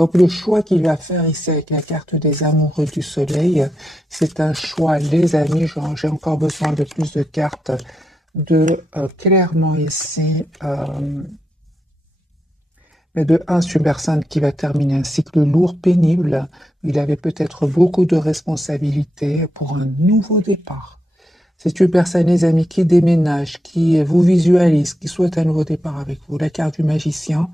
Donc le choix qu'il va faire ici avec la carte des amoureux du soleil, c'est un choix, les amis, j'ai encore besoin de plus de cartes, de clairement ici, mais de un, c'est une personne qui va terminer un cycle lourd, pénible, il avait peut-être beaucoup de responsabilités pour un nouveau départ. C'est une personne, les amis, qui déménage, qui vous visualise, qui souhaite un nouveau départ avec vous. La carte du magicien,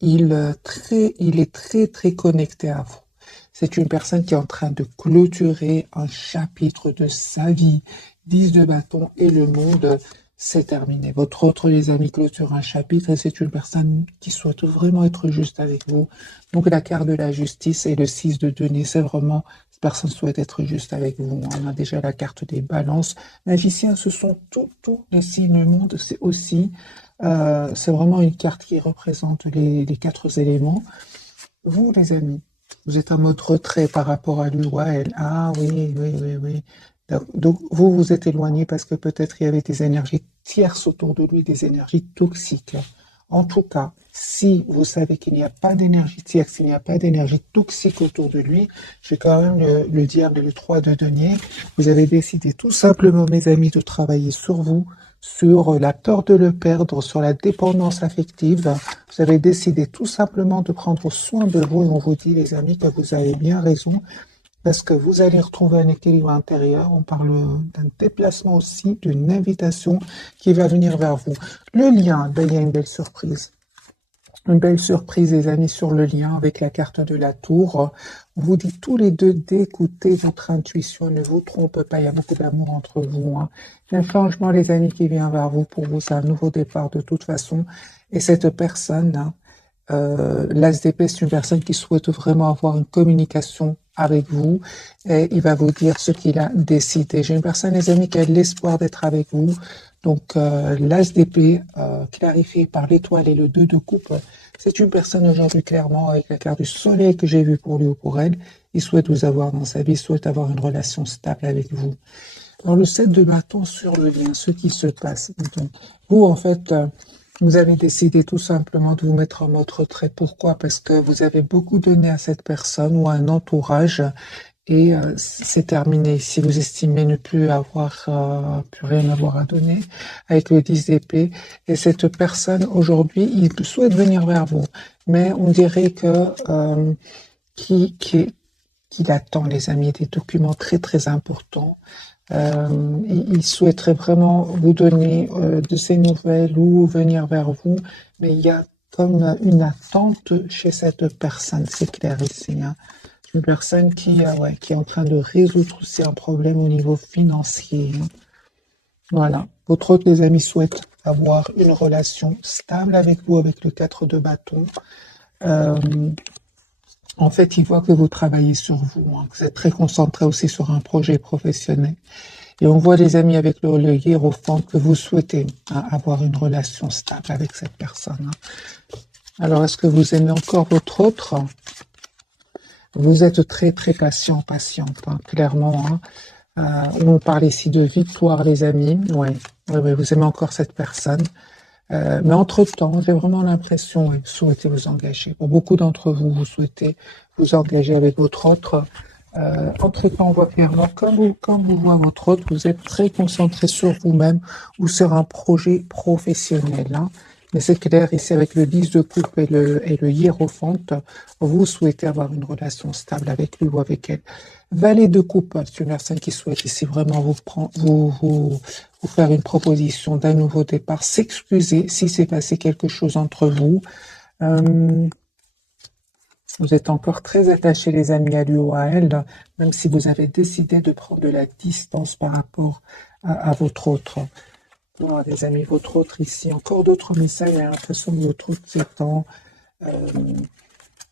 il est très connecté à vous. C'est une personne qui est en train de clôturer un chapitre de sa vie. 10 de bâton et le monde, c'est terminé. Votre autre, les amis, clôture un chapitre et c'est une personne qui souhaite vraiment être juste avec vous. Donc la carte de la justice et le 6 de denier, c'est vraiment, cette personne souhaite être juste avec vous. On a déjà la carte des balances. Magicien, ce sont tous les signes du monde, c'est aussi... c'est vraiment une carte qui représente les 4 éléments. Vous, les amis, vous êtes en mode retrait par rapport à lui ou à elle. Ah oui. Donc, vous vous êtes éloigné parce que peut-être il y avait des énergies tierces autour de lui, des énergies toxiques. En tout cas, si vous savez qu'il n'y a pas d'énergie tierce, il n'y a pas d'énergie toxique autour de lui, j'ai quand même le diable et le 3 de denier. Vous avez décidé tout simplement, mes amis, de travailler sur vous, sur la peur de le perdre, sur la dépendance affective. Vous avez décidé tout simplement de prendre soin de vous et on vous dit, les amis, que vous avez bien raison parce que vous allez retrouver un équilibre intérieur. On parle d'un déplacement aussi, d'une invitation qui va venir vers vous. Le lien, ben, il y a une belle surprise. Une belle surprise, les amis, sur le lien avec la carte de la tour. On vous dit tous les deux d'écouter votre intuition. Ne vous trompe pas, il y a beaucoup d'amour entre vous. Hein. Il y a un changement, les amis, qui vient vers vous. Pour vous, c'est un nouveau départ de toute façon. Et cette personne, hein, l'As d'épée, c'est une personne qui souhaite vraiment avoir une communication avec vous et il va vous dire ce qu'il a décidé. J'ai une personne, les amis, qui a l'espoir d'être avec vous. Donc, l'As d'épée, clarifié par l'étoile et le 2 de coupe, c'est une personne aujourd'hui, clairement, avec la carte du soleil que j'ai vue pour lui ou pour elle. Il souhaite vous avoir dans sa vie, il souhaite avoir une relation stable avec vous. Alors, le 7 de bâton sur le lien, ce qui se passe. Donc, vous, en fait, vous avez décidé tout simplement de vous mettre en mode retrait. Pourquoi? Parce que vous avez beaucoup donné à cette personne ou à un entourage et c'est terminé. Si vous estimez ne plus avoir, plus rien avoir à donner avec le 10 d'épée et cette personne aujourd'hui, il souhaite venir vers vous, mais on dirait que qu'il attend, les amis, des documents très importants. Il souhaiterait vraiment vous donner de ses nouvelles ou venir vers vous, mais il y a comme une attente chez cette personne, c'est clair ici. Hein. Une personne qui est en train de résoudre aussi un problème au niveau financier. Hein. Voilà. Votre autre, les amis, souhaite avoir une relation stable avec vous, avec le 4 de bâton. En fait, il voit que vous travaillez sur vous, hein, que vous êtes très concentré aussi sur un projet professionnel. Et on voit, les amis, avec le hiérophante, que vous souhaitez hein, avoir une relation stable avec cette personne. Hein. Alors, est-ce que vous aimez encore votre autre? Vous êtes très patiente, hein, clairement. Hein. On parle ici de victoire, les amis. Oui, vous aimez encore cette personne. Mais entre-temps, j'ai vraiment l'impression, vous souhaitez vous engager. Pour beaucoup d'entre vous, vous souhaitez vous engager avec votre autre. Entre-temps, on voit clairement, quand vous voyez votre autre, vous êtes très concentré sur vous-même ou sur un projet professionnel. Hein. Mais c'est clair, ici, avec le 10 de coupe et le hiérophante, vous souhaitez avoir une relation stable avec lui ou avec elle. Valet de coupe, c'est une personne qui souhaite ici vraiment vous faire une proposition d'un nouveau départ, s'excuser si s'est passé quelque chose entre vous. Vous êtes encore très attachés, les amis, à lui ou à elle, même si vous avez décidé de prendre de la distance par rapport à votre autre. Voilà, les amis, votre autre ici, encore d'autres messages, j'ai l'impression que votre autre s'étend,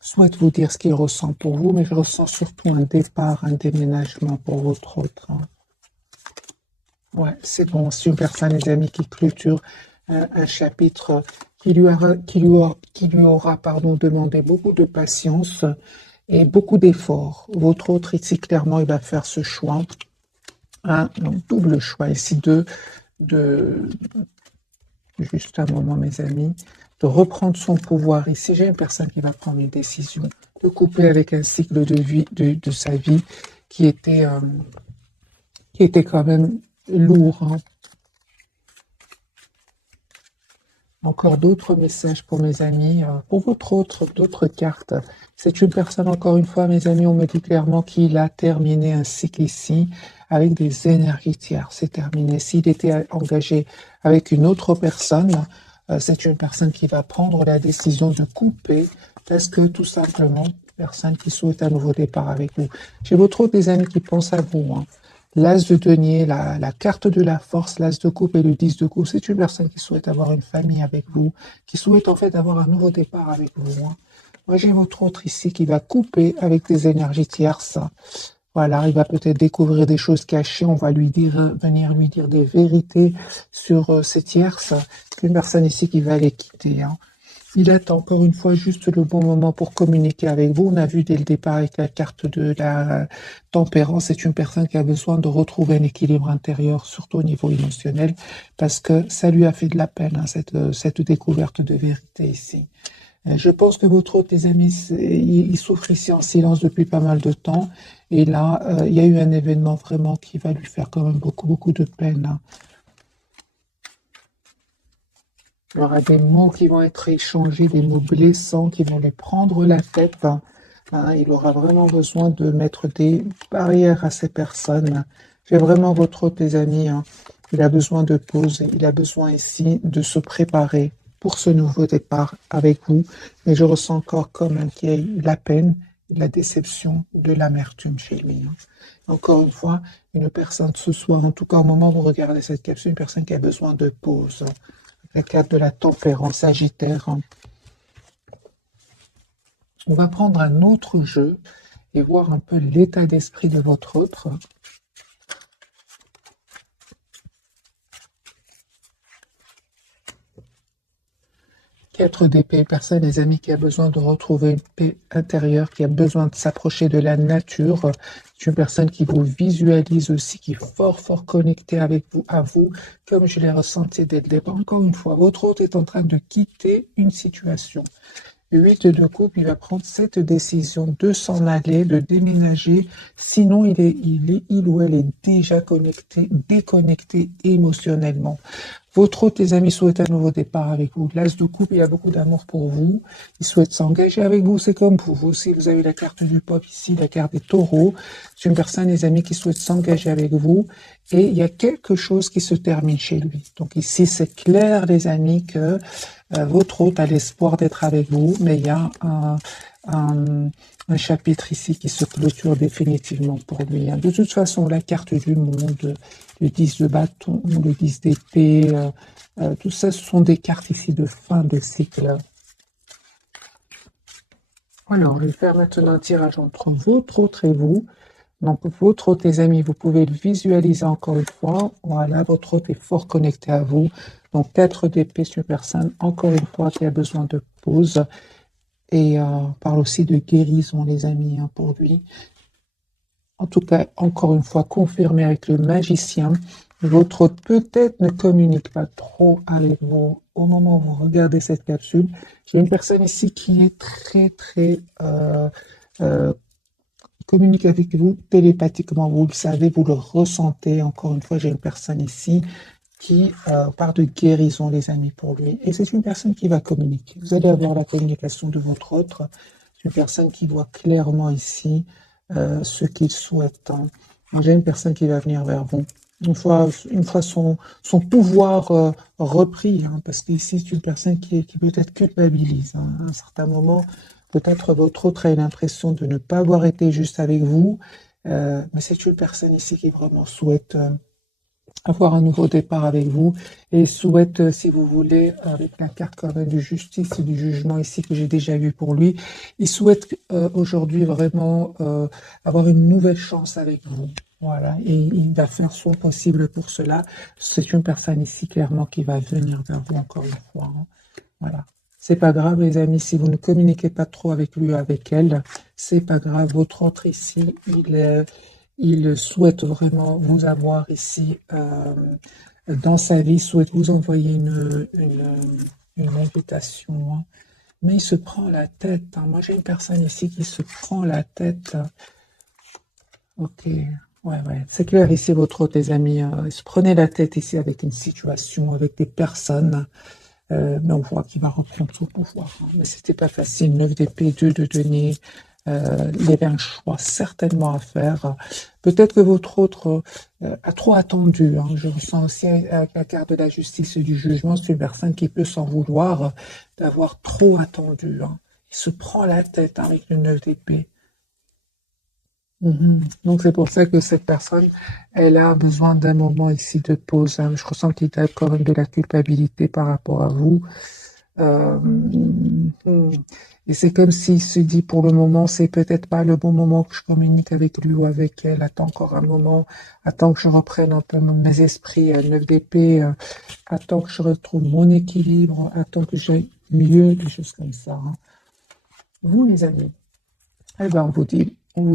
souhaite vous dire ce qu'il ressent pour vous, mais je ressens surtout un départ, un déménagement pour votre autre. Ouais, c'est bon, c'est une personne, les amis, qui clôture un chapitre qui lui aura demandé beaucoup de patience et beaucoup d'efforts. Votre autre, ici, clairement, il va faire ce choix, un double choix ici juste un moment, mes amis, de reprendre son pouvoir. Ici, j'ai une personne qui va prendre une décision de couper avec un cycle de vie de sa vie qui était, euh, qui était quand même lourd, hein. Encore d'autres messages pour mes amis. Pour d'autres cartes. C'est une personne, encore une fois, mes amis, on me dit clairement qu'il a terminé un cycle ici avec des énergies tierces. C'est terminé. S'il était engagé avec une autre personne, c'est une personne qui va prendre la décision de couper parce que tout simplement, personne qui souhaite un nouveau départ avec vous. J'ai votre des amis qui pensent à vous, hein. L'as de denier, la carte de la force, l'as de coupe et le 10 de coupe, c'est une personne qui souhaite avoir une famille avec vous, qui souhaite en fait avoir un nouveau départ avec vous, hein. Moi, j'ai votre autre ici qui va couper avec des énergies tierces. Voilà, il va peut-être découvrir des choses cachées, on va lui dire, venir lui dire des vérités sur ces tierces. C'est une personne ici qui va les quitter, hein. Il attend encore une fois juste le bon moment pour communiquer avec vous. On a vu dès le départ avec la carte de la tempérance, c'est une personne qui a besoin de retrouver un équilibre intérieur, surtout au niveau émotionnel, parce que ça lui a fait de la peine, hein, cette découverte de vérité ici. Je pense que votre autre, les amis, il souffre ici en silence depuis pas mal de temps. Et là, il y a eu un événement vraiment qui va lui faire quand même beaucoup, beaucoup de peine, hein. Il y aura des mots qui vont être échangés, des mots blessants qui vont lui prendre la tête, hein. Il aura vraiment besoin de mettre des barrières à ces personnes. J'ai vraiment votre autre, les amis, hein. Il a besoin de pause, il a besoin ici de se préparer pour ce nouveau départ avec vous. Mais je ressens encore comme qu'il y a eu la peine, de la déception, de l'amertume chez lui, hein. Encore une fois, une personne ce soir, en tout cas au moment où vous regardez cette capsule, une personne qui a besoin de pause. La carte de la tempérance sagittaire. On va prendre un autre jeu et voir un peu l'état d'esprit de votre autre. 4 d'épée, personne, les amis, qui a besoin de retrouver une paix intérieure, qui a besoin de s'approcher de la nature. C'est une personne qui vous visualise aussi, qui est fort, fort connectée avec vous, à vous, comme je l'ai ressenti dès le départ. Encore une fois, votre hôte est en train de quitter une situation. 8 de coupe, il va prendre cette décision de s'en aller, de déménager. Sinon, il ou elle est déjà connecté, déconnecté émotionnellement. Votre hôte, les amis, souhaite un nouveau départ avec vous. L'as de coupe, il a beaucoup d'amour pour vous. Il souhaite s'engager avec vous. C'est comme pour vous aussi. Vous avez la carte du pop ici, la carte des taureaux. C'est une personne, les amis, qui souhaite s'engager avec vous. Et il y a quelque chose qui se termine chez lui. Donc ici, c'est clair, les amis, que votre hôte a l'espoir d'être avec vous, mais il y a un chapitre ici qui se clôture définitivement pour lui, hein. De toute façon, la carte du monde, le 10 de bâton, le 10 d'épée, tout ça, ce sont des cartes ici de fin de cycle. Alors, je vais faire maintenant un tirage entre votre autre et vous. Donc, votre hôte, les amis, vous pouvez le visualiser encore une fois. Voilà, votre hôte est fort connecté à vous. Donc, 4 d'épée sur personne, encore une fois, qui a besoin de pause. Et on parle aussi de guérison, les amis, hein, pour lui. En tout cas, encore une fois, confirmé avec le magicien. Votre hôte peut-être ne communique pas trop avec vous au moment où vous regardez cette capsule. J'ai une personne ici qui est très, très communique avec vous télépathiquement, vous le savez, vous le ressentez. Encore une fois, j'ai une personne ici qui parle de guérison, les amis, pour lui. Et c'est une personne qui va communiquer. Vous allez avoir la communication de votre autre. C'est une personne qui voit clairement ici ce qu'il souhaite, hein. J'ai une personne qui va venir vers vous. Une fois son pouvoir repris, hein, parce qu'ici, c'est une personne qui peut-être culpabilise, hein, à un certain moment. Peut-être votre autre a l'impression de ne pas avoir été juste avec vous, mais c'est une personne ici qui vraiment souhaite avoir un nouveau départ avec vous et souhaite, si vous voulez, avec la carte quand même de justice et du jugement ici que j'ai déjà vu pour lui, il souhaite aujourd'hui vraiment avoir une nouvelle chance avec vous. Voilà, et il va faire son possible pour cela. C'est une personne ici clairement qui va venir vers vous encore une fois, hein. Voilà. C'est pas grave, les amis, si vous ne communiquez pas trop avec lui ou avec elle, c'est pas grave. Votre autre ici, il souhaite vraiment vous avoir ici dans sa vie, souhaite vous envoyer une invitation, hein. mais il se prend la tête, hein. Moi, j'ai une personne ici qui se prend la tête. Ok, ouais. C'est clair ici, votre hôte, les amis. Il se prenait la tête ici avec une situation, avec des personnes. Mais on voit qu'il va reprendre son pouvoir, hein. Mais c'était pas facile. 9 d'épée, 2 de denier. Il y avait un choix certainement à faire. Peut-être que votre autre a trop attendu, hein. Je ressens aussi avec la carte de la justice et du jugement, c'est une personne qui peut s'en vouloir d'avoir trop attendu, hein. Il se prend la tête, hein, avec le 9 d'épée. Mhm. Donc c'est pour ça que cette personne, elle a besoin d'un moment ici de pause, hein. Je ressens qu'il y a quand même de la culpabilité par rapport à vous. Mhm. Et c'est comme s'il se dit pour le moment, c'est peut-être pas le bon moment que je communique avec lui ou avec elle. Attends encore un moment, attends que je reprenne un peu mes esprits à 9 d'épée, attends que je retrouve mon équilibre, attends que j'aille mieux, des choses comme ça, hein. Vous les amis, eh ben, on vous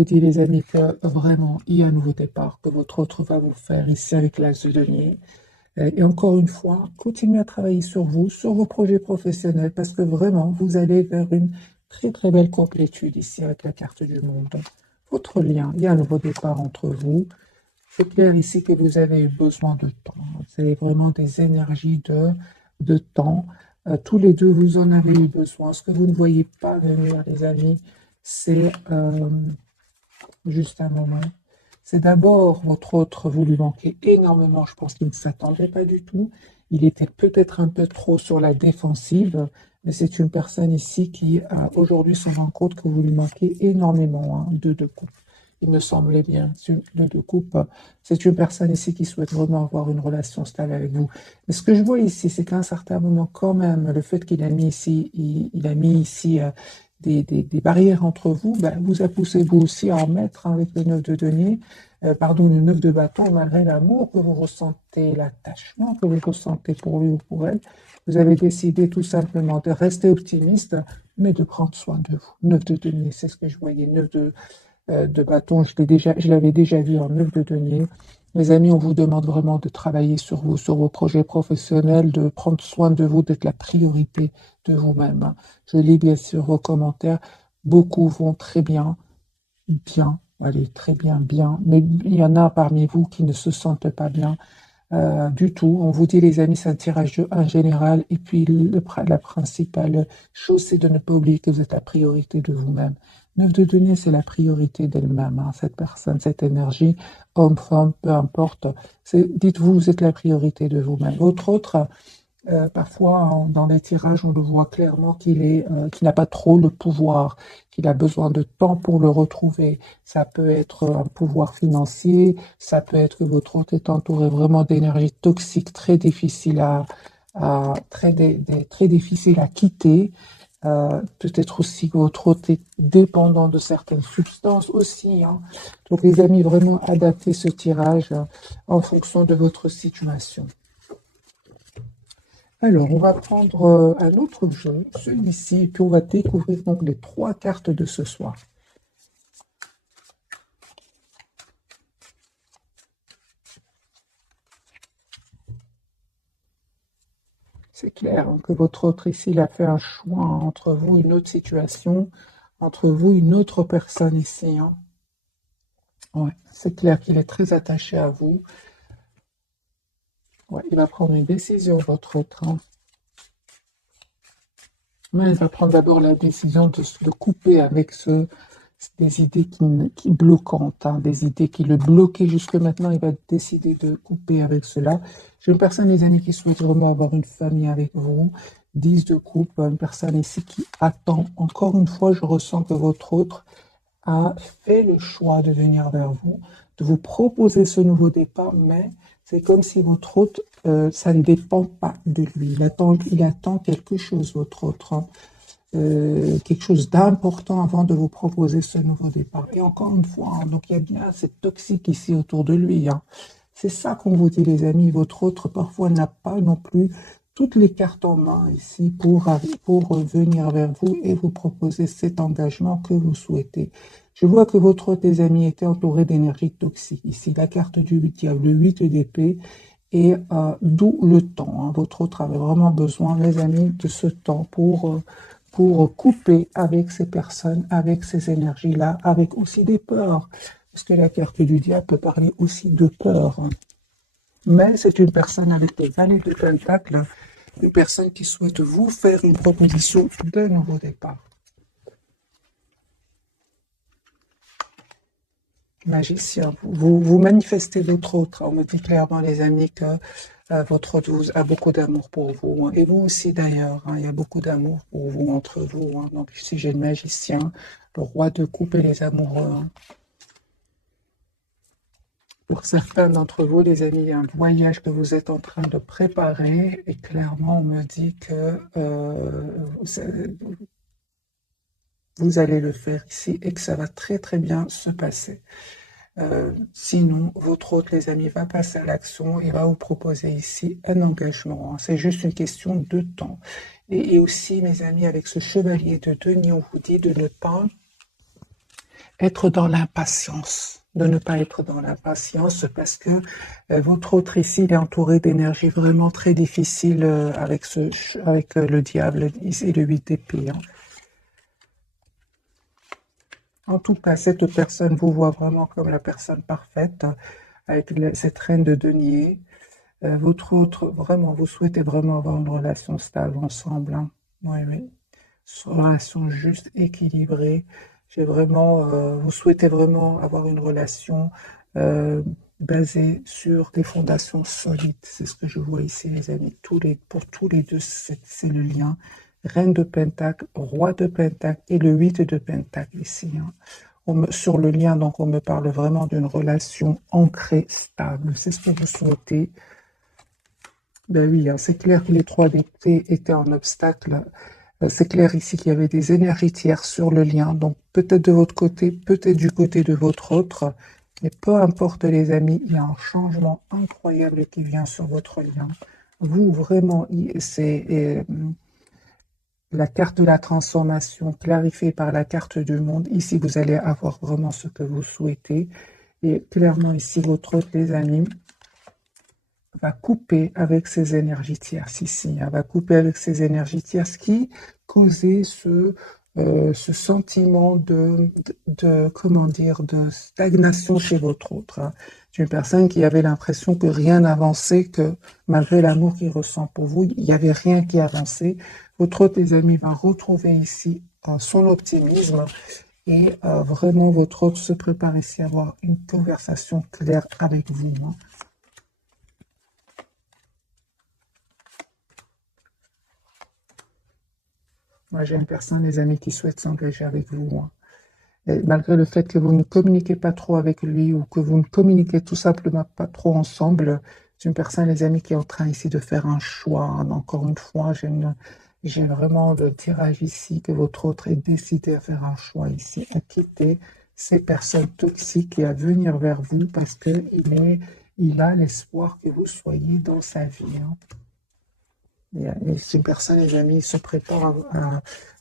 dit les amis que vraiment il y a un nouveau départ que votre autre va vous faire ici avec l'As de denier. Et encore une fois, continuez à travailler sur vous, sur vos projets professionnels, parce que vraiment, vous allez vers une très très belle complétude ici avec la carte du monde. Votre lien, il y a un nouveau départ entre vous. C'est clair ici que vous avez eu besoin de temps. C'est vraiment des énergies de temps. Tous les deux, vous en avez eu besoin. Ce que vous ne voyez pas venir, les amis, c'est juste un moment. C'est d'abord votre autre, vous lui manquez énormément. Je pense qu'il ne s'attendait pas du tout. Il était peut-être un peu trop sur la défensive, mais c'est une personne ici qui aujourd'hui se rend compte que vous lui manquez énormément, hein, de coupe. Il me semblait bien, le de coupe. C'est une personne ici qui souhaite vraiment avoir une relation stable avec vous. Mais ce que je vois ici, c'est qu'à un certain moment, quand même, le fait qu'il a mis ici, il a mis ici des barrières entre vous, ben, vous a poussé vous aussi à en mettre, hein, avec le 9 de denier, pardon, le 9 de bâton, malgré l'amour que vous ressentez, l'attachement que vous ressentez pour lui ou pour elle. Vous avez décidé tout simplement de rester optimiste, mais de prendre soin de vous. 9 de denier, c'est ce que je voyais. 9 de bâton, je l'avais déjà vu en 9 de denier. Mes amis, on vous demande vraiment de travailler sur vous, sur vos projets professionnels, de prendre soin de vous, d'être la priorité de vous-même, hein. Je lis bien sûr vos commentaires. Beaucoup vont très bien, bien, allez, très bien, bien. Mais il y en a parmi vous qui ne se sentent pas bien du tout. On vous dit, les amis, c'est un tirage en général. Et puis, la principale chose, c'est de ne pas oublier que vous êtes la priorité de vous-même. 9 de denier, c'est la priorité d'elle-même, hein, cette personne, cette énergie, homme, femme, peu importe. Dites-vous, vous êtes la priorité de vous-même. Votre autre, parfois, dans les tirages, on le voit clairement qu'il n'a pas trop le pouvoir, qu'il a besoin de temps pour le retrouver. Ça peut être un pouvoir financier, ça peut être que votre hôte est entouré vraiment d'énergie toxique, très difficile très difficile à quitter. Peut-être aussi que votre hôte est dépendant de certaines substances aussi, hein. Donc, les amis, vraiment adaptez ce tirage en fonction de votre situation. Alors, on va prendre un autre jeu, celui-ci, et puis on va découvrir donc les 3 cartes de ce soir. C'est clair, hein, que votre autre ici, il a fait un choix, hein, entre vous, une autre situation, entre vous, une autre personne ici, hein. Ouais, c'est clair qu'il est très attaché à vous. Ouais, il va prendre une décision, votre autre, hein. Mais il va prendre d'abord la décision de couper avec des idées qui bloquantes, hein, des idées qui le bloquaient jusque maintenant. Il va décider de couper avec cela. J'ai une personne, les amis, qui souhaite vraiment avoir une famille avec vous. 10 de coupe, une personne ici qui attend. Encore une fois, je ressens que votre autre a fait le choix de venir vers vous, de vous proposer ce nouveau départ, mais c'est comme si votre hôte, ça ne dépend pas de lui. Il attend quelque chose, votre autre, hein, quelque chose d'important avant de vous proposer ce nouveau départ. Et encore une fois, hein, donc il y a bien cette toxique ici autour de lui, hein. C'est ça qu'on vous dit, les amis. Votre autre, parfois, n'a pas non plus toutes les cartes en main ici pour venir vers vous et vous proposer cet engagement que vous souhaitez. Je vois que votre autre, les amis, était entouré d'énergie toxique. Ici, la carte du diable, le 8 d'épée, et d'où le temps, hein. Votre autre avait vraiment besoin, les amis, de ce temps pour couper avec ces personnes, avec ces énergies-là, avec aussi des peurs. Parce que la carte du diable peut parler aussi de peur. Mais c'est une personne avec des valets de pentacles, une personne qui souhaite vous faire une proposition de nouveau départ. Magicien, vous manifestez votre autre. On me dit clairement, les amis, que votre autre a beaucoup d'amour pour vous. Hein. Et vous aussi, d'ailleurs. Hein, il y a beaucoup d'amour pour vous, entre vous. Hein. Donc, ici, j'ai le magicien, le roi de coupe et les amoureux. Hein. Pour certains d'entre vous, les amis, il y a un voyage que vous êtes en train de préparer. Et clairement, on me dit que vous allez le faire ici et que ça va très, très bien se passer. Sinon, votre hôte, les amis, va passer à l'action et va vous proposer ici un engagement. Hein. C'est juste une question de temps. Et aussi, mes amis, avec ce chevalier de denier, on vous dit de ne pas être dans l'impatience. De ne pas être dans l'impatience parce que votre autre ici, il est entouré d'énergie vraiment très difficile avec le diable et le 8 d'épée. Hein. En tout cas, cette personne vous voit vraiment comme la personne parfaite, avec cette reine de denier. Votre autre, vraiment, vous souhaitez vraiment avoir une relation stable ensemble. Hein. Oui, oui. Une relation juste, équilibrée. Vous souhaitez vraiment avoir une relation basée sur des fondations solides. C'est ce que je vois ici, les amis. Pour tous les deux, c'est le lien. Reine de Pentacle, roi de Pentacle et le 8 de Pentacle ici. Hein. Sur le lien, donc, on me parle vraiment d'une relation ancrée, stable. C'est ce que vous souhaitez. Ben oui, hein, c'est clair que les 3 d'épée étaient en obstacle. C'est clair ici qu'il y avait des énergies tierces sur le lien. Donc, peut-être de votre côté, peut-être du côté de votre autre. Mais peu importe, les amis, il y a un changement incroyable qui vient sur votre lien. Vous, vraiment, c'est la carte de la transformation clarifiée par la carte du monde. Ici, vous allez avoir vraiment ce que vous souhaitez. Et clairement, ici, votre autre, les amis, va couper avec ces énergies tierces ici. Elle va couper avec ces énergies tierces qui causaient ce sentiment comment dire, de stagnation chez votre autre. Hein. C'est une personne qui avait l'impression que rien n'avançait, que malgré l'amour qu'il ressent pour vous, il n'y avait rien qui avançait. Votre autre, les amis, va retrouver ici son optimisme et vraiment votre autre se prépare ici à avoir une conversation claire avec vous. Hein. Moi, j'ai une personne, les amis, qui souhaite s'engager avec vous. Hein. Et malgré le fait que vous ne communiquez pas trop avec lui ou que vous ne communiquez tout simplement pas trop ensemble, c'est une personne, les amis, qui est en train ici de faire un choix. Hein. Encore une fois, j'ai vraiment le tirage ici que votre autre est décidé à faire un choix ici, à quitter ces personnes toxiques et à venir vers vous parce qu'il a l'espoir que vous soyez dans sa vie. Hein. Et si une personne, les amis, se prépare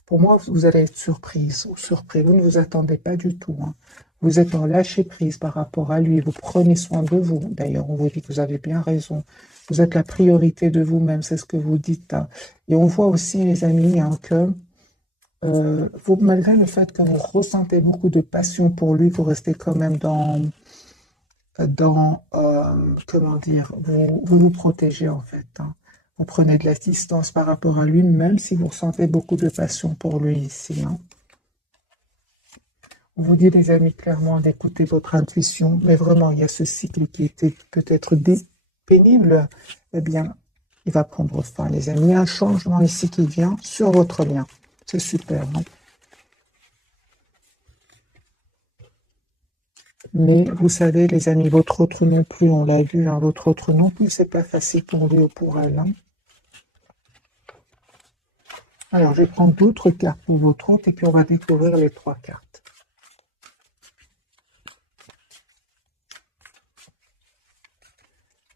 pour moi, vous allez être surprise ou surpris. Vous ne vous attendez pas du tout. Hein. Vous êtes en lâcher prise par rapport à lui. Vous prenez soin de vous. D'ailleurs, on vous dit que vous avez bien raison. Vous êtes la priorité de vous-même. C'est ce que vous dites. Hein. Et on voit aussi, les amis, hein, que malgré le fait que vous ressentez beaucoup de passion pour lui, vous restez quand même comment dire, vous protégez en fait. Hein. Vous prenez de la distance par rapport à lui, même si vous ressentez beaucoup de passion pour lui ici. Hein. On vous dit, les amis, clairement d'écouter votre intuition, mais vraiment, il y a ce cycle qui était peut-être pénible. Eh bien, il va prendre fin, les amis. Il y a un changement ici qui vient sur votre lien. C'est super. Hein. Mais vous savez, les amis, votre autre non plus, on l'a vu, hein, votre autre non plus, c'est pas facile pour lui ou pour elle. Hein. Alors, je vais prendre d'autres cartes pour votre autre et puis on va découvrir les 3 cartes.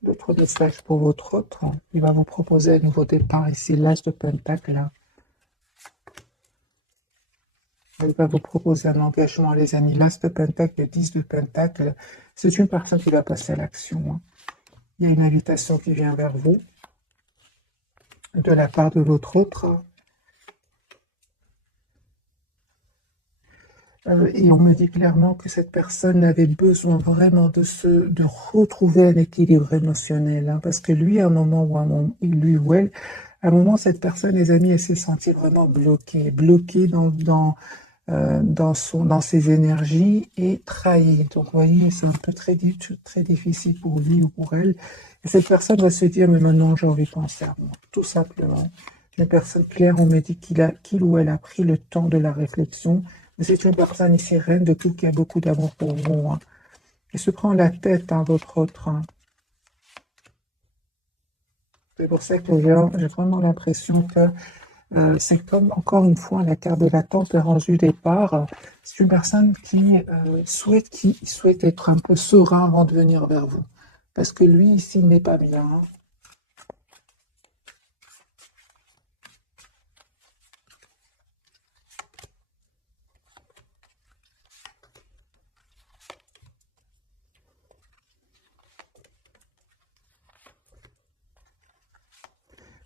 D'autres messages pour votre autre. Il va vous proposer un nouveau départ ici, l'As de Pentacle. Il va vous proposer un engagement, les amis. L'As de Pentacle, le 10 de Pentacle. C'est une personne qui va passer à l'action. Hein. Il y a une invitation qui vient vers vous de la part de l'autre autre. Et on me dit clairement que cette personne avait besoin vraiment de retrouver un équilibre émotionnel, hein, parce que lui, à un moment ou un moment, lui ou elle, à un moment, cette personne, les amis, elle s'est sentie vraiment bloquée dans ses énergies et trahie. Donc, vous voyez, c'est un peu très difficile pour lui ou pour elle. Et cette personne va se dire, mais maintenant, j'ai envie de penser à moi, tout simplement. Une personne claire, on me dit qu'il ou elle a pris le temps de la réflexion. Mais c'est une personne ici, reine de coupe, qui a beaucoup d'amour pour vous, hein. Il se prend la tête, hein, votre autre, hein. C'est pour ça que j'ai vraiment l'impression que c'est comme, encore une fois, la carte de la tempérance du départ. C'est une personne qui souhaite être un peu serein avant de venir vers vous. Parce que lui, ici, il n'est pas bien, hein.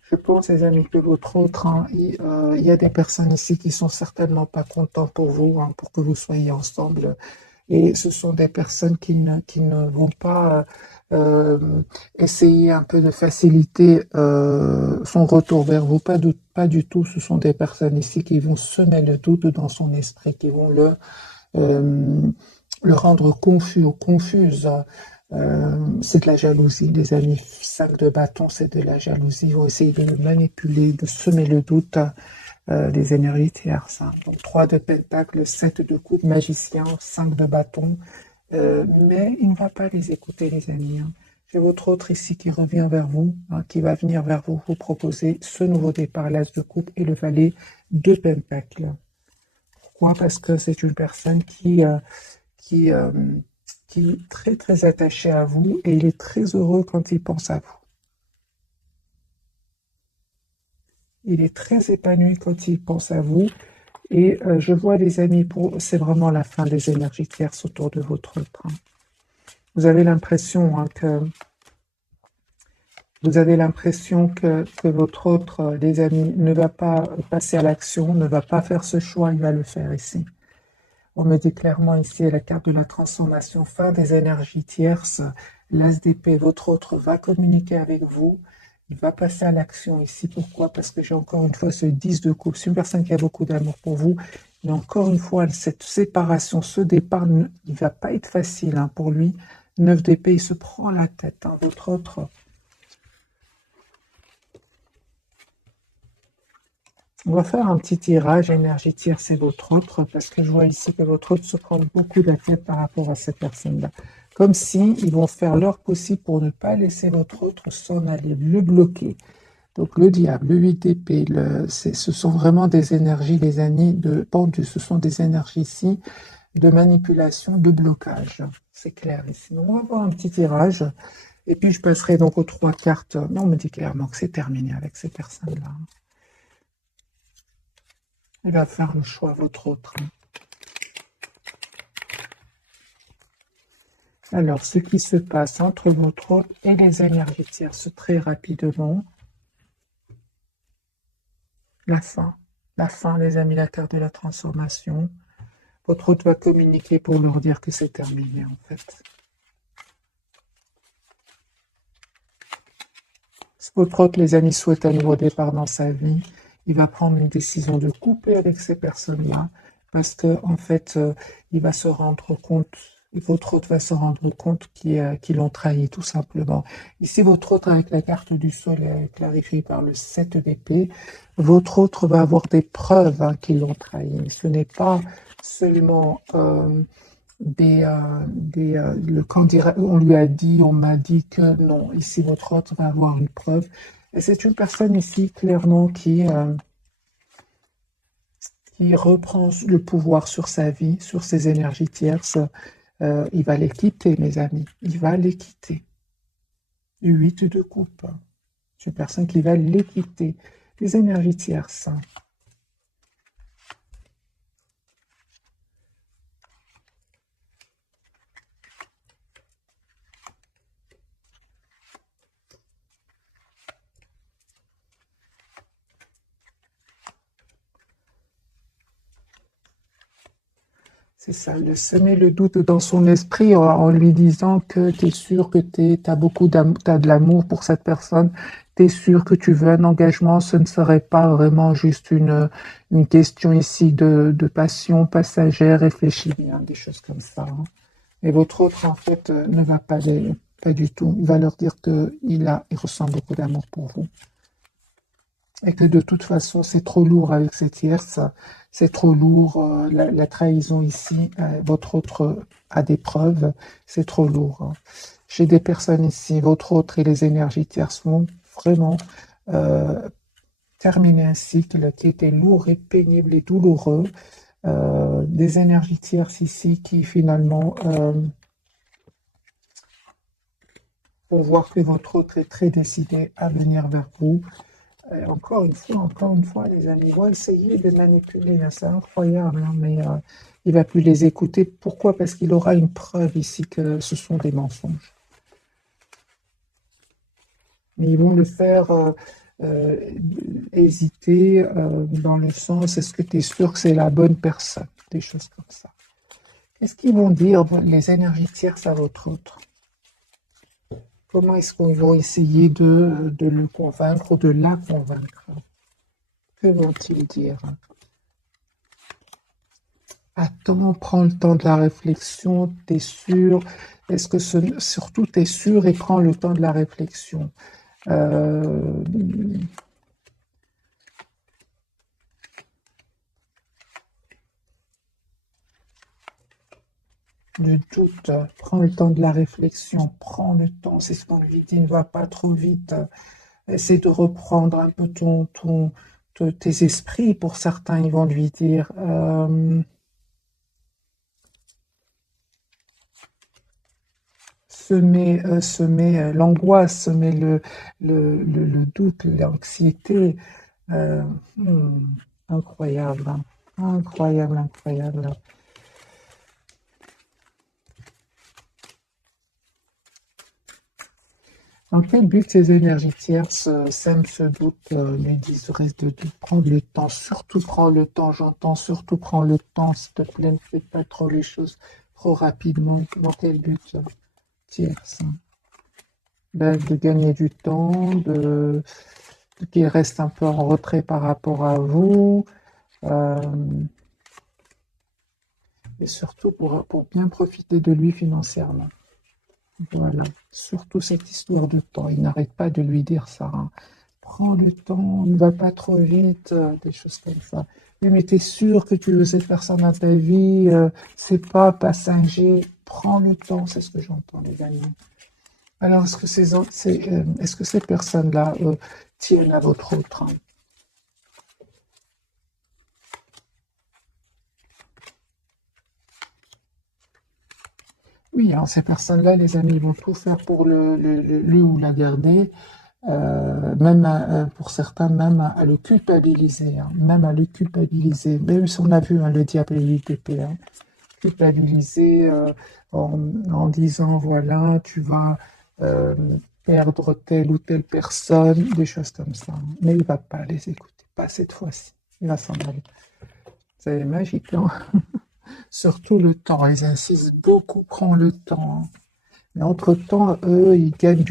Je pense, les amis, que votre autre, hein, il y a des personnes ici qui sont certainement pas contents pour vous, hein, pour que vous soyez ensemble. Et ce sont des personnes qui ne vont pas essayer un peu de faciliter son retour vers vous. Pas du tout. Ce sont des personnes ici qui vont semer le doute dans son esprit, qui vont euh, le rendre confus ou confuse. C'est de la jalousie, les amis. 5 de bâton, c'est de la jalousie. Ils vont essayer de le manipuler, de semer le doute des énergies tierces, hein. Donc 3 de pentacle, 7 de coupe, magicien, 5 de bâton. Mais il ne va pas les écouter, les amis, hein. J'ai votre autre ici qui revient vers vous, hein, qui va venir vers vous, vous proposer ce nouveau départ, l'as de coupe et le valet de pentacle. Pourquoi? Parce que c'est une personne qui, euh, qui est très très attachée à vous et il est très heureux quand il pense à vous. Il est très épanoui quand il pense à vous. Et je vois les amis, c'est vraiment la fin des énergies tierces autour de votre autre, hein. Vous avez l'impression, hein, que votre autre, les amis, ne va pas passer à l'action, ne va pas faire ce choix, il va le faire ici. On me dit clairement ici la carte de la transformation, fin des énergies tierces, l'as d'épée, votre autre va communiquer avec vous, il va passer à l'action ici. Pourquoi? Parce que j'ai encore une fois ce 10 de coupe. C'est une personne qui a beaucoup d'amour pour vous. Mais encore une fois, cette séparation, ce départ, il ne va pas être facile, hein, pour lui. 9 d'épée, il se prend la tête, hein. Votre autre, on va faire un petit tirage énergie tierce, c'est votre autre, parce que je vois ici que votre autre se prend beaucoup la tête par rapport à cette personne-là. Comme si ils vont faire leur possible pour ne pas laisser votre autre s'en aller, le bloquer. Donc le diable, le 8 d'épée, ce sont vraiment des énergies, les amis, de pendu. Ce sont des énergies ici de manipulation, de blocage. C'est clair ici. Donc on va voir un petit tirage. Et puis je passerai donc aux 3 cartes. Non, on me dit clairement que c'est terminé avec ces personnes-là. Il va faire le choix, votre autre. Alors, ce qui se passe entre votre autre et les énergies tierces très rapidement. La fin. La fin, les amis, la terre de la transformation. Votre autre va communiquer pour leur dire que c'est terminé, en fait. Si votre autre, les amis, souhaite un nouveau départ dans sa vie, il va prendre une décision de couper avec ces personnes-là, parce que en fait, il va se rendre compte, votre autre va se rendre compte qu'ils l'ont trahi, tout simplement. Ici, votre autre, avec la carte du soleil clarifiée par le 7 d'épée, votre autre va avoir des preuves, hein, qu'ils l'ont trahi. Ce n'est pas seulement quand on lui a dit, on m'a dit que non, ici votre autre va avoir une preuve. Et c'est une personne ici clairement qui reprend le pouvoir sur sa vie, sur ses énergies tierces. Il va les quitter, mes amis. Il va les quitter. 8 de coupe. C'est une personne qui va les quitter. Les énergies tierces. C'est ça, de semer le doute dans son esprit en lui disant que tu es sûr que tu as beaucoup d'amour, t'as de l'amour pour cette personne, tu es sûr que tu veux un engagement, ce ne serait pas vraiment juste une question ici de passion passagère, réfléchie bien, des choses comme ça, hein. Et votre autre, en fait, ne va pas du tout. Il va leur dire il ressent beaucoup d'amour pour vous. Et que de toute façon, c'est trop lourd avec cette tierce, c'est trop lourd, la trahison ici, votre autre a des preuves, c'est trop lourd, hein. J'ai des personnes ici, votre autre et les énergies tierces vont vraiment euh, terminer un cycle qui était lourd et pénible et douloureux. Des énergies tierces ici qui finalement vont voir que votre autre est très décidé à venir vers vous. Encore une fois, les amis vont essayer de manipuler, hein. C'est incroyable, hein, mais il va plus les écouter. Pourquoi? Parce qu'il aura une preuve ici que ce sont des mensonges. Mais ils vont le faire euh, hésiter dans le sens, est-ce que tu es sûr que c'est la bonne personne? Des choses comme ça. Qu'est-ce qu'ils vont dire, les énergies tierces à votre autre? Comment est-ce qu'on va essayer de le convaincre ou de la convaincre? Que vont-ils dire? Attends, prends le temps de la réflexion, t'es sûr? Est-ce que surtout t'es sûr et prends le temps de la réflexion? Euh, le doute, prends le temps de la réflexion, prends le temps, c'est ce qu'on lui dit, ne va pas trop vite. Essaie de reprendre un peu tes esprits. Pour certains, ils vont lui dire. Semer l'angoisse, semer le doute, l'anxiété. Euh, hmm, incroyable, hein. Incroyable, incroyable. Dans quel but ces énergies tierces sèment ce doute, lui disent reste de prendre le temps, surtout prends le temps, j'entends, surtout prends le temps, s'il te plaît, ne fais pas trop les choses trop rapidement. Dans quel but tierce, hein? Ben, de gagner du temps, qu'il reste un peu en retrait par rapport à vous, euh, et surtout pour bien profiter de lui financièrement. Voilà, surtout cette histoire de temps. Il n'arrête pas de lui dire ça, hein. Prends le temps, ne va pas trop vite, des choses comme ça. Oui, mais t'es sûr que tu veux cette personne dans ta vie, c'est pas passager. Prends le temps, c'est ce que j'entends, les amis. Alors, est-ce que ces personnes-là tiennent à votre autre, hein? Oui, alors ces personnes-là, les amis, vont tout faire pour lui ou la garder, même pour certains, même à le culpabiliser, hein, même à le culpabiliser. Même si on a vu, hein, le diable et l'ITP, hein, culpabiliser en disant, voilà, tu vas euh, perdre telle ou telle personne, des choses comme ça, hein. Mais il ne va pas les écouter, pas cette fois-ci. Il va s'en aller. C'est magique, hein. Surtout le temps, ils insistent beaucoup, prends le temps, hein. Mais entre-temps, eux, ils gagnent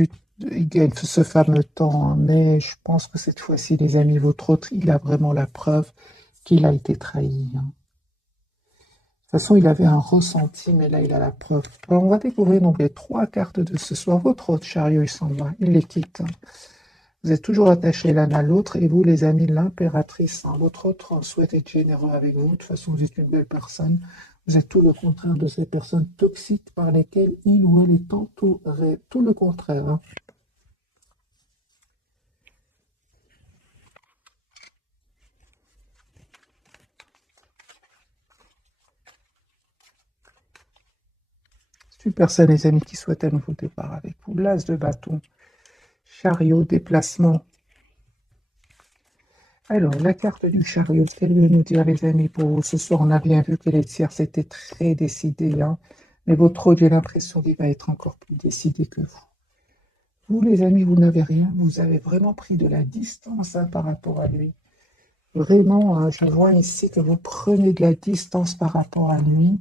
ce fameux temps, hein. Mais je pense que cette fois-ci, les amis, votre autre, il a vraiment la preuve qu'il a été trahi, hein. De toute façon, il avait un ressenti, mais là, il a la preuve. Alors, on va découvrir donc les trois cartes de ce soir. Votre autre chariot, il s'en va, il les quitte, hein. Vous êtes toujours attachés l'un à l'autre, et vous, les amis, l'impératrice, hein. Votre autre souhaite être généreux avec vous. De toute façon, vous êtes une belle personne. Vous êtes tout le contraire de ces personnes toxiques par lesquelles il ou elle est entouré. Tout le contraire, hein. C'est une personne, les amis, qui souhaite un nouveau départ avec vous. L'as de bâton, chariot, déplacement. Alors, la carte du chariot, qu'elle veut nous dire, les amis, pour vous? Ce soir, on a bien vu que les tierces étaient très décidés, hein. Mais votre autre, j'ai l'impression qu'il va être encore plus décidé que vous. Vous, les amis, vous n'avez rien. Vous avez vraiment pris de la distance, hein, par rapport à lui. Vraiment, hein, je vois ici que vous prenez de la distance par rapport à lui.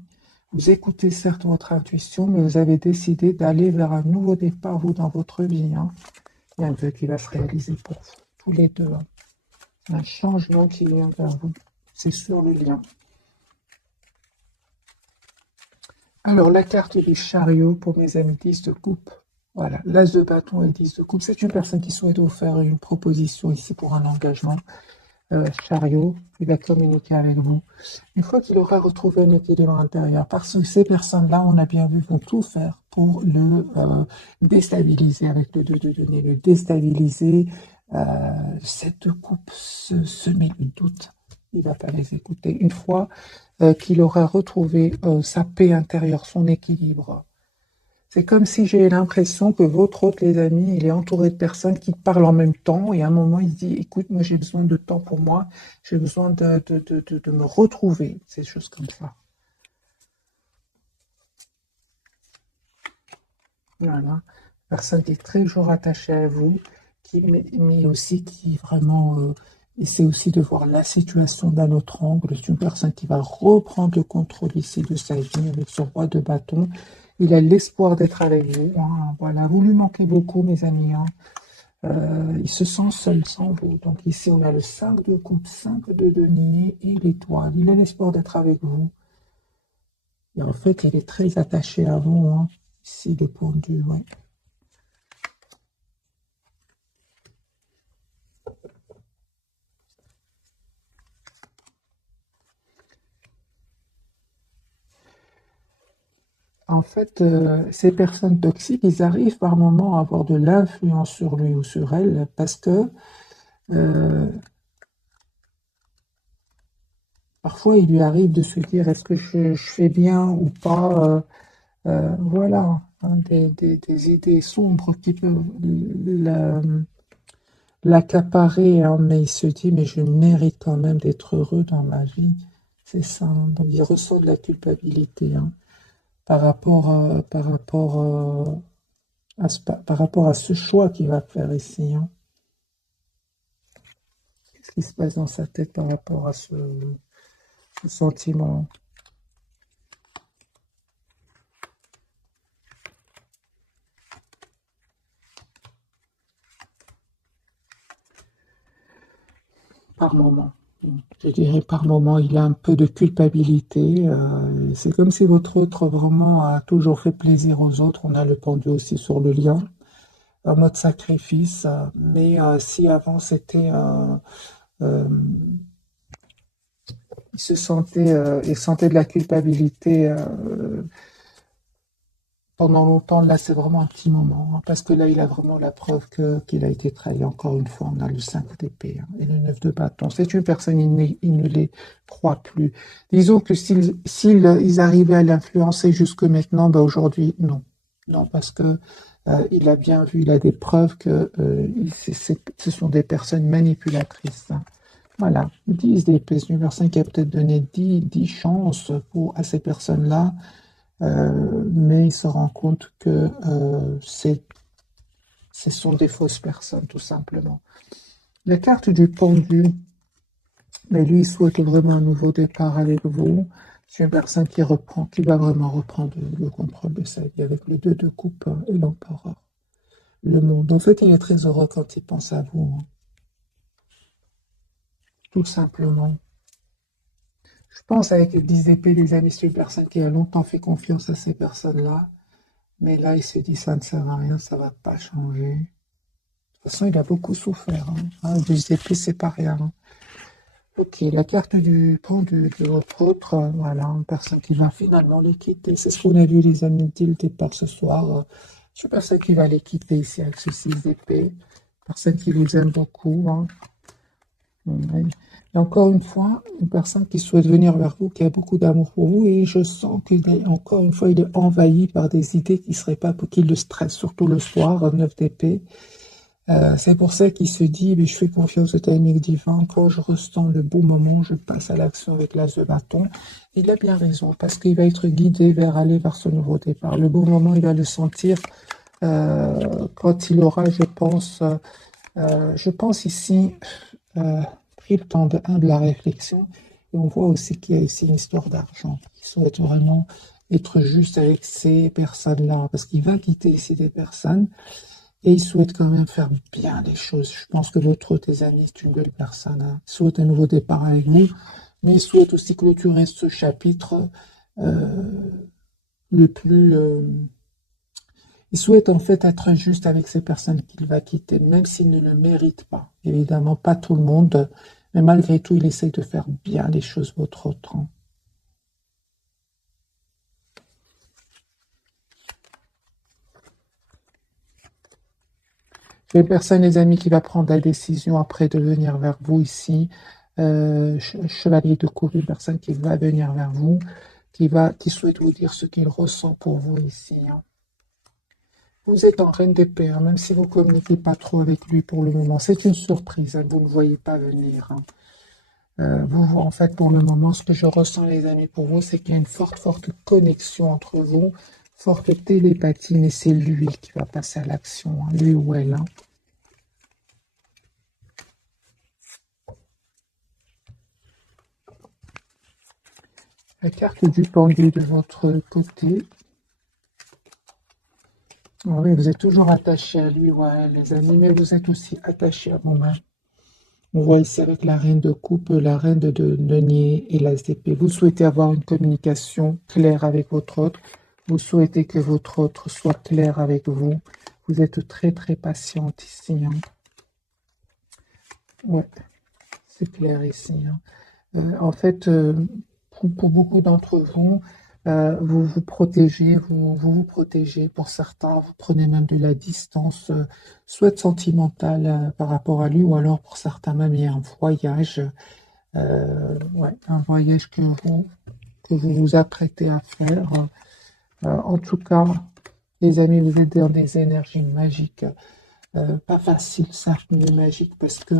Vous écoutez certes votre intuition, mais vous avez décidé d'aller vers un nouveau départ, vous, dans votre vie. Hein. Il y a un vœu qui va se réaliser pour vous, tous les deux. Hein. Un changement qui vient vers vous. C'est sur le lien. Alors, la carte du chariot pour mes amis 10 de coupe. Voilà, l'as de bâton et 10 de coupe. C'est une personne qui souhaite vous faire une proposition ici pour un engagement. Chariot, il va communiquer avec vous. Une fois qu'il aura retrouvé un équilibre intérieur, parce que ces personnes-là, on a bien vu, vont tout faire pour le déstabiliser avec le 2 de denier, le déstabiliser. Cette coupe se met le doute. Il ne va pas les écouter. Une fois qu'il aura retrouvé sa paix intérieure, son équilibre, c'est comme si j'ai l'impression que votre hôte, les amis, il est entouré de personnes qui parlent en même temps et à un moment, il se dit, écoute, moi j'ai besoin de temps pour moi, j'ai besoin de me retrouver, ces choses comme ça. Voilà. Personne qui est très toujours attachée à vous, mais aussi qui vraiment essaie aussi de voir la situation d'un autre angle. C'est une personne qui va reprendre le contrôle ici de sa vie avec ce roi de bâton. Il a l'espoir d'être avec vous. Hein. Voilà, vous lui manquez beaucoup, mes amis. Hein. Il se sent seul sans vous. Donc ici, on a le 5 de coupe, 5 de denier et l'étoile. Il a l'espoir d'être avec vous. Et en fait, il est très attaché à vous. Hein. Ici, le pendu, ouais. En fait, ces personnes toxiques, ils arrivent par moments à avoir de l'influence sur lui ou sur elle parce que euh, parfois il lui arrive de se dire est-ce que je fais bien ou pas. Voilà, hein, des idées sombres qui peuvent l'accaparer, hein, mais il se dit mais je mérite quand même d'être heureux dans ma vie. C'est ça. Hein. Donc il ressent de la culpabilité hein, par rapport à ce choix qu'il va faire ici. Hein. Qu'est-ce qui se passe dans sa tête par rapport à ce sentiment? Par moment. Je dirais par moment, il a un peu de culpabilité. C'est comme si votre autre vraiment a toujours fait plaisir aux autres. On a le pendu aussi sur le lien, en mode sacrifice. Mais si avant c'était, euh, il sentait de la culpabilité pendant longtemps, là, c'est vraiment un petit moment, hein, parce que là, il a vraiment la preuve qu'il a été trahi. Encore une fois, on a le 5 d'épée hein, et le 9 de bâton. C'est une personne, il ne les croit plus. Disons que s'ils arrivaient à l'influencer jusque maintenant, bah aujourd'hui, non. Non, parce que il a bien vu, il a des preuves que ce sont des personnes manipulatrices. Hein. Voilà, 10 d'épée, c'est une personne qui a peut-être donné 10 chances à ces personnes-là. Mais il se rend compte que ce sont des fausses personnes, tout simplement. La carte du pendu, mais lui, il souhaite vraiment un nouveau départ avec vous. C'est une personne qui va vraiment reprendre le contrôle de sa vie avec le 2 de coupe et l'empereur. Le monde. En fait, il est très heureux quand il pense à vous, hein. Tout simplement. Je pense avec les 10 épées, les amis, c'est une personne qui a longtemps fait confiance à ces personnes-là. Mais là, il se dit, ça ne sert à rien, ça ne va pas changer. De toute façon, il a beaucoup souffert. Hein. Hein, 10 épées, c'est pas rien. Hein. Ok, la carte du pendu de votre autre, voilà, une personne qui va finalement les quitter. C'est ce qu'on a vu, les amis, dès le départ ce soir. Je suis personne qui va les quitter ici avec ce 6 d'épée. Personne qui vous aime beaucoup. Hein. Ouais. Et encore une fois, une personne qui souhaite venir vers vous, qui a beaucoup d'amour pour vous, et je sens qu'il est, encore une fois, il est envahi par des idées qui seraient pas pour qu'il le stresse, surtout le soir, 9 d'épée. C'est pour ça qu'il se dit, mais je fais confiance au timing divin, quand je ressens le bon moment, je passe à l'action avec l'as de bâton. Il a bien raison, parce qu'il va être guidé vers aller vers ce nouveau départ. Le bon moment, il va le sentir quand il aura, je pense ici, pris le temps de la réflexion. Et on voit aussi qu'il y a ici une histoire d'argent. Il souhaite vraiment être juste avec ces personnes-là, parce qu'il va quitter ici des personnes, et il souhaite quand même faire bien les choses. Je pense que l'autre de tes amis, c'est une belle personne, hein. Il souhaite un nouveau départ avec vous, mais il souhaite aussi clôturer ce chapitre euh, le plus... il souhaite en fait être juste avec ces personnes qu'il va quitter, même s'il ne le mérite pas. Évidemment, pas tout le monde, mais malgré tout, il essaye de faire bien les choses, votre autre, hein. J'ai personne, les amis, qui va prendre la décision après de venir vers vous ici. Chevalier de coupe, une personne qui va venir vers vous, qui souhaite vous dire ce qu'il ressent pour vous ici, hein. Vous êtes en reine d'épée, hein, même si vous ne communiquez pas trop avec lui pour le moment. C'est une surprise, hein, vous ne le voyez pas venir, hein. En fait, pour le moment, ce que je ressens, les amis, pour vous, c'est qu'il y a une forte, forte connexion entre vous, forte télépathie, mais c'est lui qui va passer à l'action, hein, lui ou elle, hein. La carte du pendu de votre côté. Oui, vous êtes toujours attaché à lui, ouais, les amis, mais vous êtes aussi attaché à vous-même. On voit ici avec la reine de coupe, la reine de denier et la d'épée. Vous souhaitez avoir une communication claire avec votre autre. Vous souhaitez que votre autre soit clair avec vous. Vous êtes très, très patiente ici, hein. Ouais, c'est clair ici, hein. En fait, pour beaucoup d'entre vous, vous vous protégez, vous protégez. Pour certains, vous prenez même de la distance, soit sentimentale par rapport à lui, ou alors pour certains même, il y a un voyage, ouais, un voyage que vous vous apprêtez à faire. En tout cas, les amis, vous êtes dans des énergies magiques. Pas facile, certes, mais magique, parce que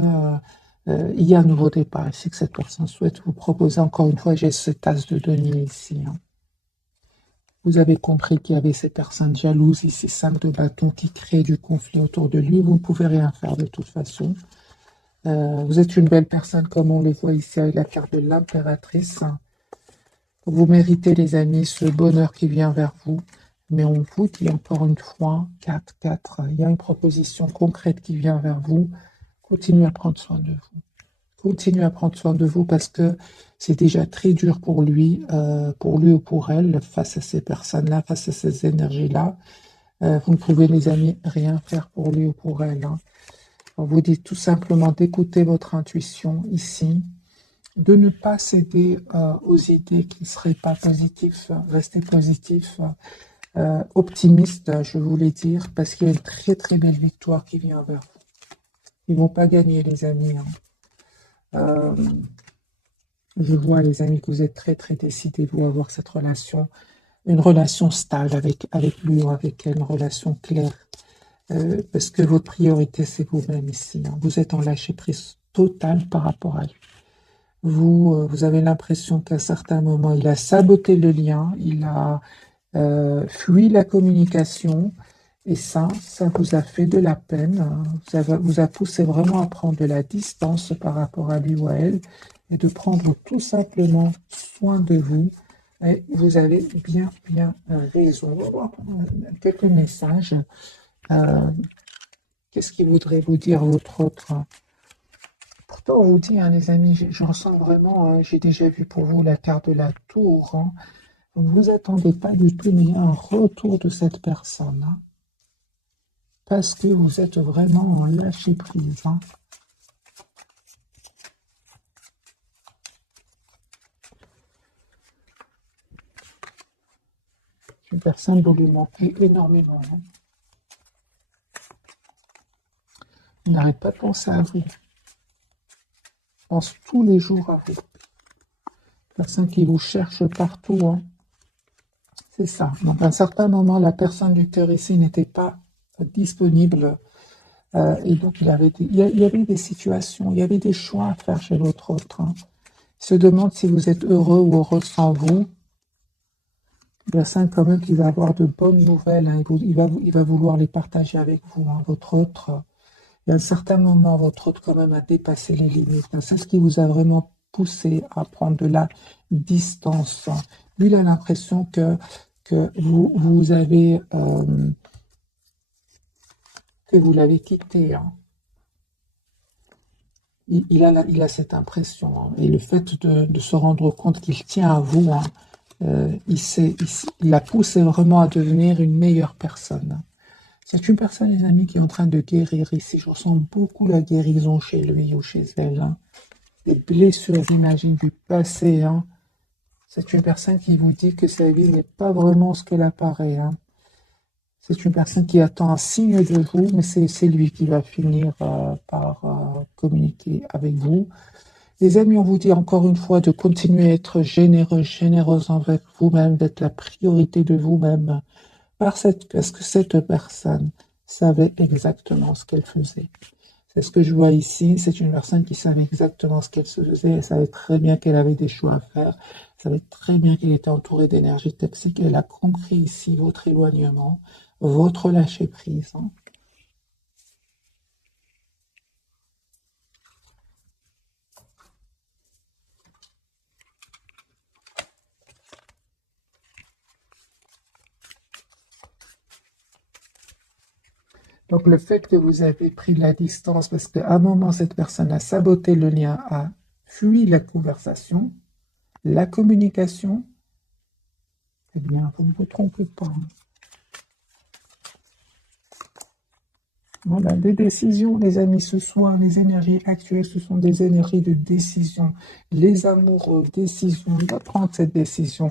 il y a un nouveau départ ici que cette personne souhaite vous proposer. Encore une fois, j'ai cette tasse de denier ici, hein. Vous avez compris qu'il y avait ces personnes jalouses ici, 5 de bâton, qui créent du conflit autour de lui. Vous ne pouvez rien faire de toute façon. Vous êtes une belle personne, comme on le voit ici avec la carte de l'impératrice. Vous méritez, les amis, ce bonheur qui vient vers vous. Mais on vous dit encore une fois, 4-4, il y a une proposition concrète qui vient vers vous. Continuez à prendre soin de vous. Continuez à prendre soin de vous parce que c'est déjà très dur pour lui ou pour elle, face à ces personnes-là, face à ces énergies-là. Vous ne pouvez, les amis, rien faire pour lui ou pour elle, hein. On vous dit tout simplement d'écouter votre intuition ici, de ne pas céder aux idées qui ne seraient pas positives, rester positif, optimiste, je voulais dire, parce qu'il y a une très très belle victoire qui vient vers vous. Ils ne vont pas gagner, les amis, hein. Euh, je vois, les amis, que vous êtes très très décidés, vous, à avoir cette relation, une relation stable avec lui ou avec elle, une relation claire. Parce que votre priorité, c'est vous-même ici, hein. Vous êtes en lâcher-prise total par rapport à lui. Vous avez l'impression qu'à certains moments, il a saboté le lien, il a fui la communication, et ça vous a fait de la peine, hein. Vous a poussé vraiment à prendre de la distance par rapport à lui ou à elle, et de prendre tout simplement soin de vous. Et vous avez bien, bien raison. On va voir quelques messages. Euh, Qu'est-ce qu'il voudrait vous dire, votre autre? Pourtant, on vous dit, hein, les amis, je ressens vraiment, hein, j'ai déjà vu pour vous la carte de la tour, hein. Vous ne vous attendez pas du tout, mais il y a un retour de cette personne, hein, parce que vous êtes vraiment en lâcher prise, hein. Une personne vous lui manquez énormément, hein. Il n'arrête pas de penser à vous. Il pense tous les jours à vous. Personne qui vous cherche partout, hein. C'est ça. Donc, à un certain moment, la personne du cœur ici n'était pas disponible. Et donc, il y avait des situations, il y avait des choix à faire chez l'autre autre, hein. Il se demande si vous êtes heureux ou heureux sans vous. Personne quand même qui va avoir de bonnes nouvelles, hein. Il va vouloir les partager avec vous, hein, votre autre. Et à un certain moment, votre autre quand même a dépassé les limites, hein. C'est ce qui vous a vraiment poussé à prendre de la distance, hein. Lui, il a l'impression que vous avez que vous l'avez quitté, hein. Il a cette impression, hein. Et le fait de se rendre compte qu'il tient à vous, hein, il l'a poussé vraiment à devenir une meilleure personne. C'est une personne, les amis, qui est en train de guérir ici. Je ressens beaucoup la guérison chez lui ou chez elle, hein. Les blessures, j'imagine, du passé, hein. C'est une personne qui vous dit que sa vie n'est pas vraiment ce qu'elle apparaît, hein. C'est une personne qui attend un signe de vous, mais c'est lui qui va finir par communiquer avec vous. Les amis, on vous dit encore une fois de continuer à être généreux, généreuse avec vous-même, d'être la priorité de vous-même, parce que cette personne savait exactement ce qu'elle faisait. C'est ce que je vois ici, c'est une personne qui savait exactement ce qu'elle se faisait, elle savait très bien qu'elle avait des choix à faire, elle savait très bien qu'elle était entourée d'énergie toxique, elle a compris ici votre éloignement, votre lâcher-prise, hein. Donc le fait que vous avez pris de la distance, parce qu'à un moment, cette personne a saboté le lien, a fui la conversation, la communication, eh bien, vous ne vous trompez pas, hein. Voilà, des décisions, les amis, ce soir, les énergies actuelles, ce sont des énergies de décision. Les amoureux, décision, il va prendre cette décision.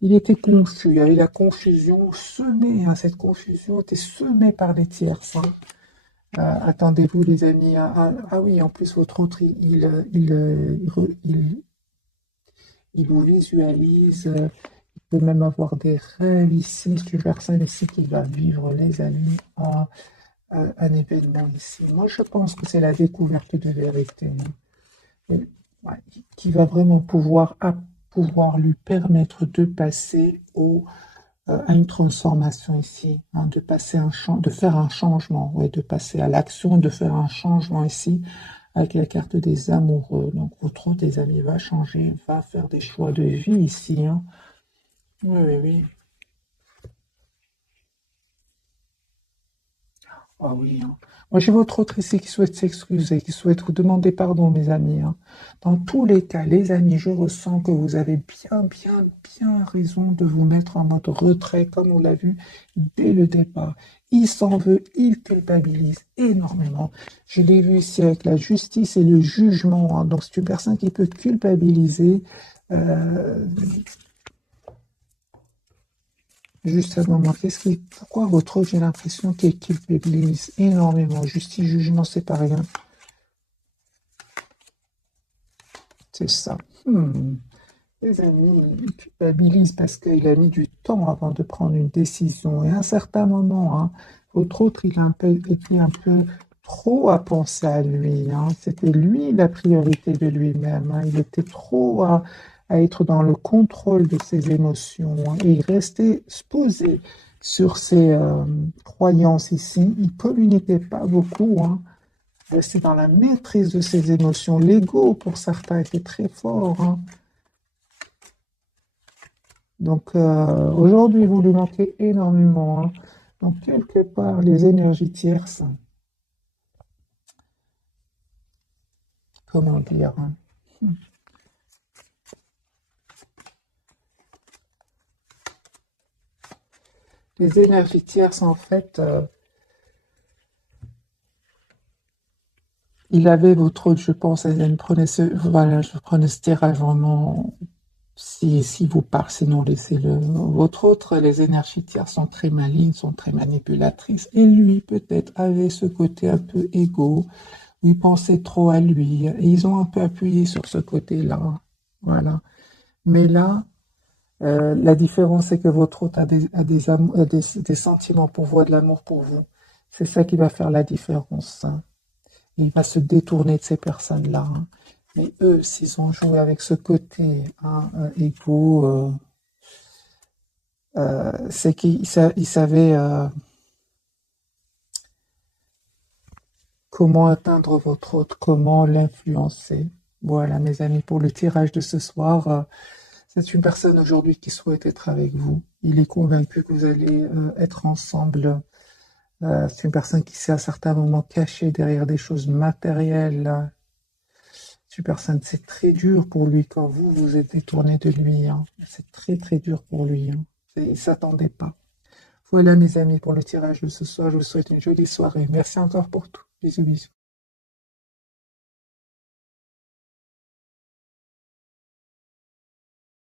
Il était confus, il y avait la confusion semée, hein, cette confusion était semée par les tierces, hein. Attendez-vous, les amis. Ah oui, en plus, votre autre, il vous visualise. Il peut même avoir des rêves ici. C'est une personne ici qui va vivre, les amis, un événement ici. Moi, je pense que c'est la découverte de vérité, hein. Et, ouais, qui va vraiment pouvoir lui permettre de passer à une transformation ici, hein, de faire un changement, ouais, de passer à l'action, de faire un changement ici avec la carte des amoureux. Donc votre autre des amis va changer, va faire des choix de vie ici, hein. Oui, oui, oui. Ah oui, hein. Moi, j'ai votre autre ici qui souhaite s'excuser, qui souhaite vous demander pardon, mes amis, hein. Dans tous les cas, les amis, je ressens que vous avez bien, bien, bien raison de vous mettre en mode retrait, comme on l'a vu dès le départ. Il s'en veut, il culpabilise énormément. Je l'ai vu ici avec la justice et le jugement, hein. Donc, c'est une personne qui peut culpabiliser. euh, Juste un moment, pourquoi votre autre, j'ai l'impression qu'il culpabilise énormément. Justice, jugement, c'est pas rien. C'est ça. Hmm. Les amis, il culpabilise parce qu'il a mis du temps avant de prendre une décision. Et à un certain moment, hein, votre autre, il a été un peu trop à penser à lui, hein. C'était lui la priorité de lui-même, hein. Il était trop à être dans le contrôle de ses émotions, hein. Et il restait posé sur ses croyances ici. Il communiquait pas beaucoup, hein. Il restait dans la maîtrise de ses émotions. L'ego, pour certains, était très fort, hein. Donc aujourd'hui, vous lui manquez énormément, hein. Donc quelque part, les énergies tierces, comment dire, hein. Les énergies tierces, en fait, il avait votre autre, je pense, elle prenait voilà, je prenais ce tirage vraiment, si vous parlez, sinon laissez-le. Votre autre, les énergies tierces sont très malignes, sont très manipulatrices, et lui, peut-être, avait ce côté un peu égo, où il pensait trop à lui, et ils ont un peu appuyé sur ce côté-là, voilà. Mais là, la différence, c'est que votre hôte a des sentiments pour vous, a de l'amour pour vous. C'est ça qui va faire la différence, hein. Il va se détourner de ces personnes-là, hein. Mais eux, s'ils ont joué avec ce côté, hein, égo, c'est qu'ils savaient comment atteindre votre hôte, comment l'influencer. Voilà, mes amis, pour le tirage de ce soir. C'est une personne aujourd'hui qui souhaite être avec vous. Il est convaincu que vous allez être ensemble. C'est une personne qui s'est à certains moments cachée derrière des choses matérielles. C'est une personne, c'est très dur pour lui quand vous vous êtes détourné de lui, hein. C'est très très dur pour lui, hein. Il ne s'attendait pas. Voilà mes amis pour le tirage de ce soir. Je vous souhaite une jolie soirée. Merci encore pour tout. Bisous bisous.